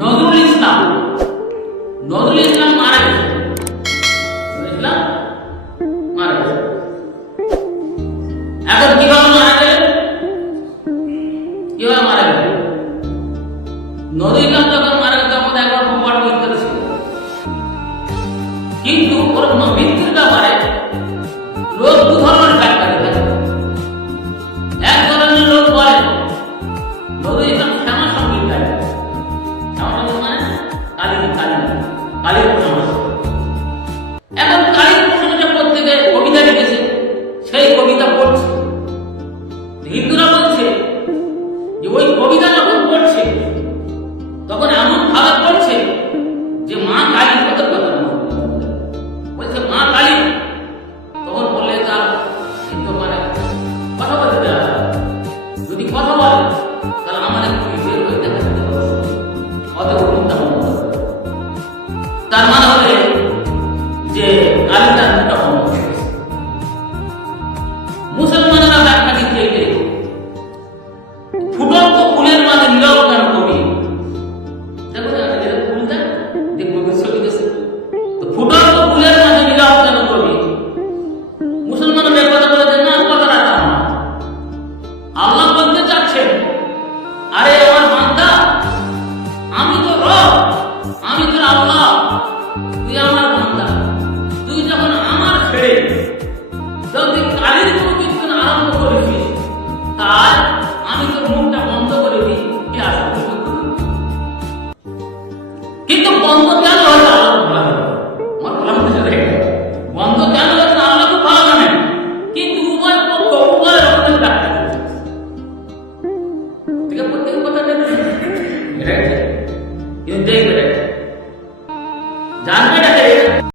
নজরুল ইসলাম। নজরুল ইসলাম মারা গেছে। এখন কীভাবে মারা গেলেন? কীভাবে মারা গেলেন? নজরুল ইসলাম যখন মারা গেল তখন কিন্তু ওর কালীন কালীন কালীর প্রসঙ্গ এখন কালীর প্রসঙ্গটা প্রত্যেকে কবিতা লিখেছে, সেই কবিতা পড়ছে। হিন্দুরা বলছে যে, ওই কবিতা যখন পড়ছে তার মানে আমি মুখটা বন্ধ করে দিই। আসতে কিন্তু বন্ধ